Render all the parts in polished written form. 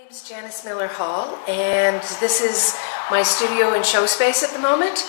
My name is Janice Miller Hall, and this is my studio and show space at the moment.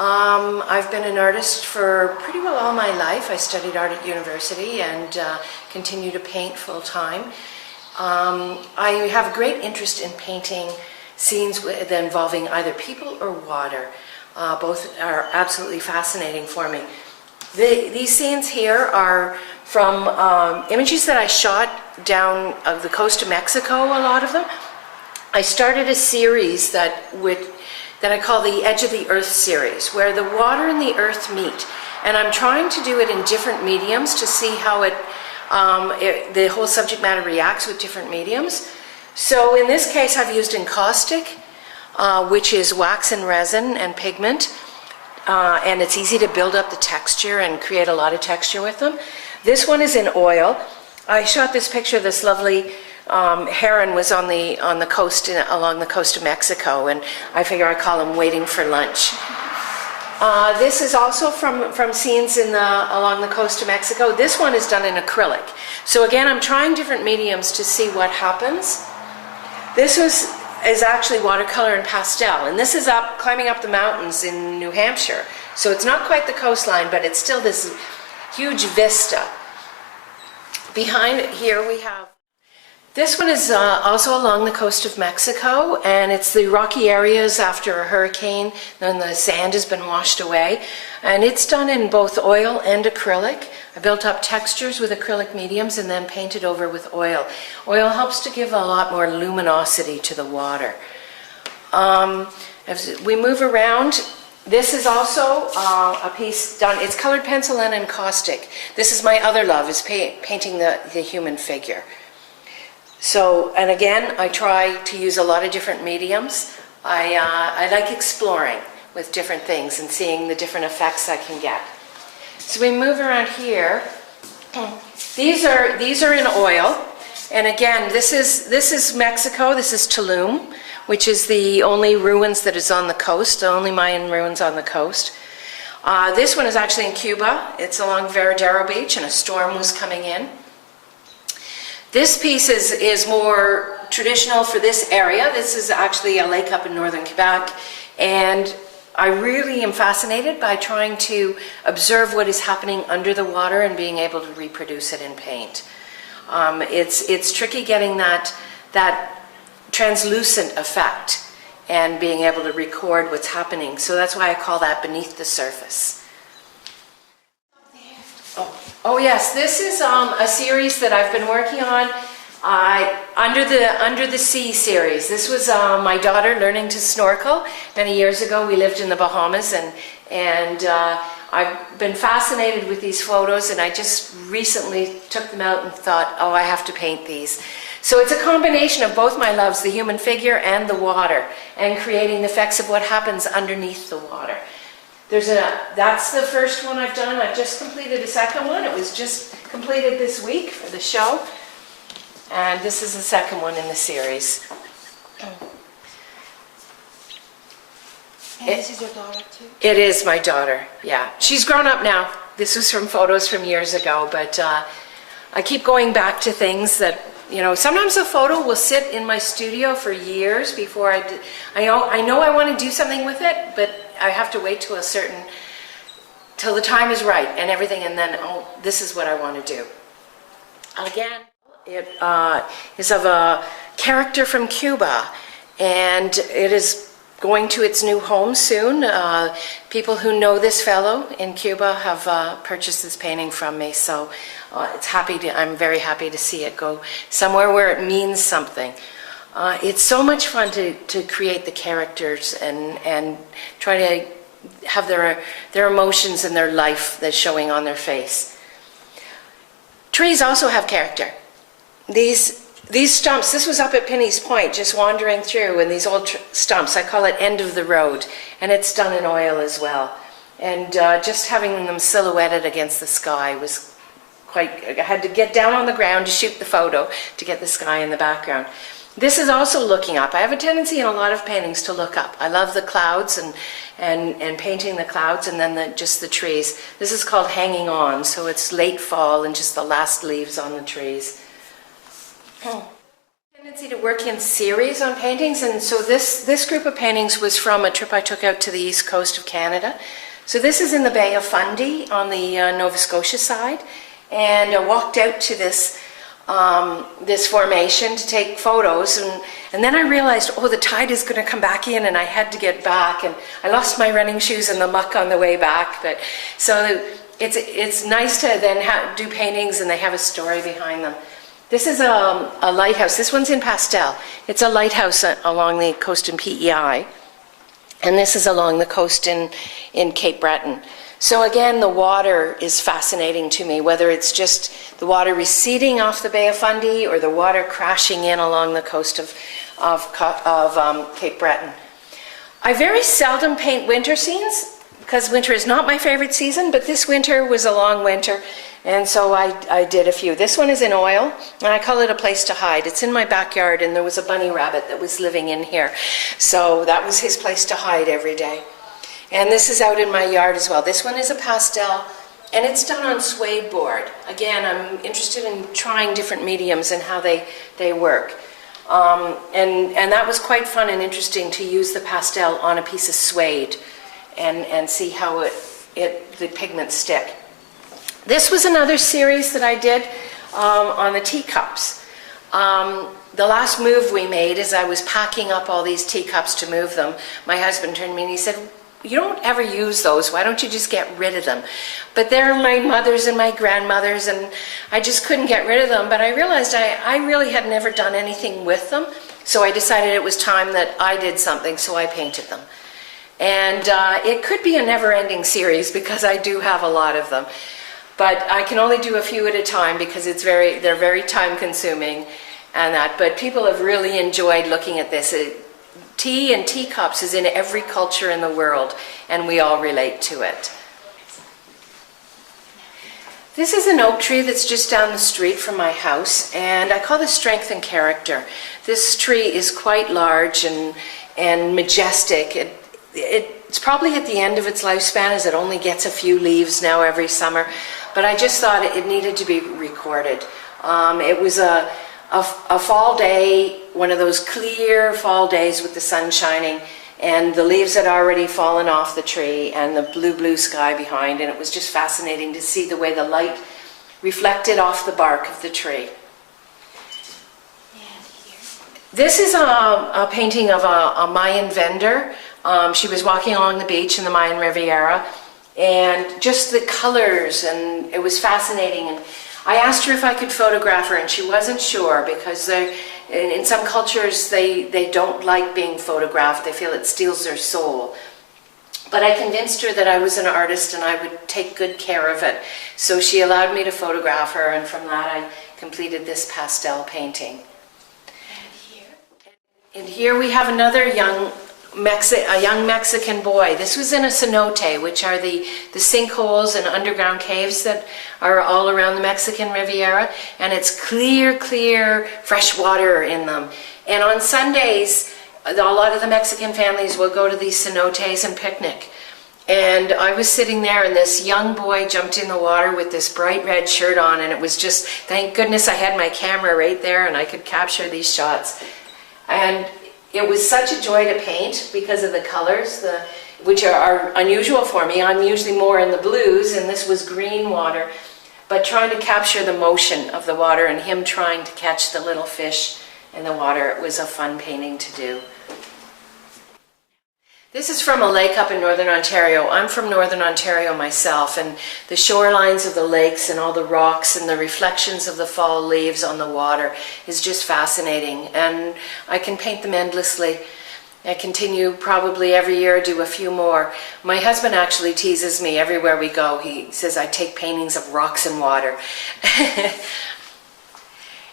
I've been an artist for pretty well all my life. I studied art at university and continue to paint full-time. I have a great interest in painting scenes involving either people or water. Both are absolutely fascinating for me. These scenes here are from images that I shot down of the coast of Mexico, a lot of them. I started a series that I call the Edge of the Earth series, where the water and the earth meet. And I'm trying to do it in different mediums to see how the whole subject matter reacts with different mediums. So in this case, I've used encaustic, which is wax and resin and pigment. And it's easy to build up the texture and create a lot of texture with them. This one is in oil. I shot this picture of this lovely heron was on the coast along the coast of Mexico, and I figure I call him waiting for lunch. This is also from scenes along the coast of Mexico. This one is done in acrylic. So again, I'm trying different mediums to see what happens. This is actually watercolor and pastel, and this is climbing up the mountains in New Hampshire. So it's not quite the coastline, but it's still this huge vista. Behind here we have, this one is also along the coast of Mexico, and it's the rocky areas after a hurricane, then the sand has been washed away, and it's done in both oil and acrylic. I built up textures with acrylic mediums and then painted over with oil. Oil helps to give a lot more luminosity to the water. As we move around, this is also a piece done, it's colored pencil and encaustic. This is my other love, is painting the human figure. So, and again, I try to use a lot of different mediums. I like exploring with different things and seeing the different effects I can get. So we move around here. These are in oil, and again, this is Mexico. This is Tulum, which is the only ruins that is on the coast, the only Mayan ruins on the coast. This one is actually in Cuba. It's along Veradero Beach, and a storm was coming in. This piece is more traditional for this area. This is actually a lake up in northern Quebec, and I really am fascinated by trying to observe what is happening under the water and being able to reproduce it in paint. It's tricky getting that translucent effect and being able to record what's happening. So that's why I call that beneath the surface. Oh yes, this is a series that I've been working on. Under the Sea series. This was my daughter learning to snorkel. Many years ago we lived in the Bahamas, and I've been fascinated with these photos, and I just recently took them out and thought, oh, I have to paint these. So it's a combination of both my loves, the human figure and the water, and creating the effects of what happens underneath the water. That's the first one I've done. I've just completed a second one. It was just completed this week for the show. And this is the second one in the series. And this is your daughter too? It is my daughter, yeah. She's grown up now. This was from photos from years ago, but I keep going back to things that, sometimes a photo will sit in my studio for years before I know I want to do something with it, but I have to wait till the time is right and everything, and then, oh, this is what I want to do. Again, it is of a character from Cuba, and it is going to its new home soon. People who know this fellow in Cuba have purchased this painting from me, so I'm very happy to see it go somewhere where it means something. It's so much fun to create the characters and try to have their emotions and their life that's showing on their face. Trees also have character. These stumps, this was up at Pinny's Point, just wandering through, and these old stumps, I call it end of the road, and it's done in oil as well. And just having them silhouetted against the sky was I had to get down on the ground to shoot the photo to get the sky in the background. This is also looking up. I have a tendency in a lot of paintings to look up. I love the clouds and painting the clouds, and then just the trees. This is called Hanging On, so it's late fall and just the last leaves on the trees. To work in series on paintings, and so this group of paintings was from a trip I took out to the east coast of Canada. So this is in the Bay of Fundy on the Nova Scotia side, and I walked out to this this formation to take photos, and then I realized, oh, the tide is going to come back in, and I had to get back, and I lost my running shoes in the muck on the way back. But so it's nice to then do paintings, and they have a story behind them. This is a lighthouse. This one's in pastel. It's a lighthouse along the coast in PEI, and this is along the coast in Cape Breton. So again, the water is fascinating to me, whether it's just the water receding off the Bay of Fundy or the water crashing in along the coast of Cape Breton. I very seldom paint winter scenes because winter is not my favorite season, but this winter was a long winter, and so I did a few. This one is in oil, and I call it A Place to Hide. It's in my backyard, and there was a bunny rabbit that was living in here. So that was his place to hide every day. And this is out in my yard as well. This one is a pastel, and it's done on suede board. Again, I'm interested in trying different mediums and how they work. And that was quite fun and interesting to use the pastel on a piece of suede and see how the pigments stick. This was another series that I did on the teacups. The last move we made is I was packing up all these teacups to move them. My husband turned to me and he said, "You don't ever use those. Why don't you just get rid of them?" But they're my mother's and my grandmother's, and I just couldn't get rid of them. But I realized I really had never done anything with them. So I decided it was time that I did something, so I painted them. And it could be a never-ending series because I do have a lot of them. But I can only do a few at a time because they're very time-consuming and that. But people have really enjoyed looking at this. Tea and teacups is in every culture in the world, and we all relate to it. This is an oak tree that's just down the street from my house, and I call this Strength and Character. This tree is quite large and majestic. It's probably at the end of its lifespan, as it only gets a few leaves now every summer, but I just thought it needed to be recorded. It was a fall day, one of those clear fall days with the sun shining, and the leaves had already fallen off the tree and the blue sky behind, and it was just fascinating to see the way the light reflected off the bark of the tree. This is a painting of a Mayan vendor. She was walking along the beach in the Mayan Riviera, and just the colors, and it was fascinating. And I asked her if I could photograph her, and she wasn't sure because in some cultures they don't like being photographed. They feel it steals their soul. But I convinced her that I was an artist and I would take good care of it. So she allowed me to photograph her, and from that I completed this pastel painting. And here we have another young Mexican boy. This was in a cenote, which are the sinkholes and underground caves that are all around the Mexican Riviera, and it's clear fresh water in them. And on Sundays, a lot of the Mexican families will go to these cenotes and picnic. And I was sitting there, and this young boy jumped in the water with this bright red shirt on, and it was just, thank goodness I had my camera right there and I could capture these shots. And it was such a joy to paint because of the colors, which are unusual for me. I'm usually more in the blues, and this was green water. But trying to capture the motion of the water and him trying to catch the little fish in the water, it was a fun painting to do. This is from a lake up in Northern Ontario. I'm from Northern Ontario myself, and the shorelines of the lakes and all the rocks and the reflections of the fall leaves on the water is just fascinating, and I can paint them endlessly. I continue probably every year, do a few more. My husband actually teases me everywhere we go. He says I take paintings of rocks and water.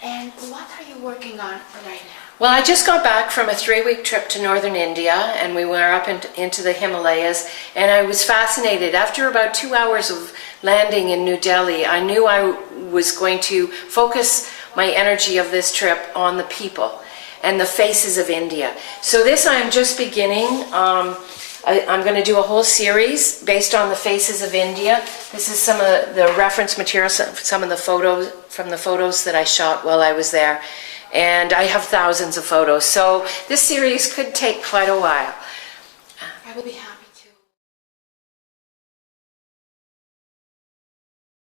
And what are you working on right now? Well, I just got back from a 3-week trip to northern India, and we were up into the Himalayas, and I was fascinated. After about 2 hours of landing in New Delhi, I knew I was going to focus my energy of this trip on the people and the faces of India. So this I'm just beginning. I'm going to do a whole series based on the faces of India. This is some of the reference material, some of the photos from the photos that I shot while I was there. and I have thousands of photos. So this series could take quite a while. I will be happy.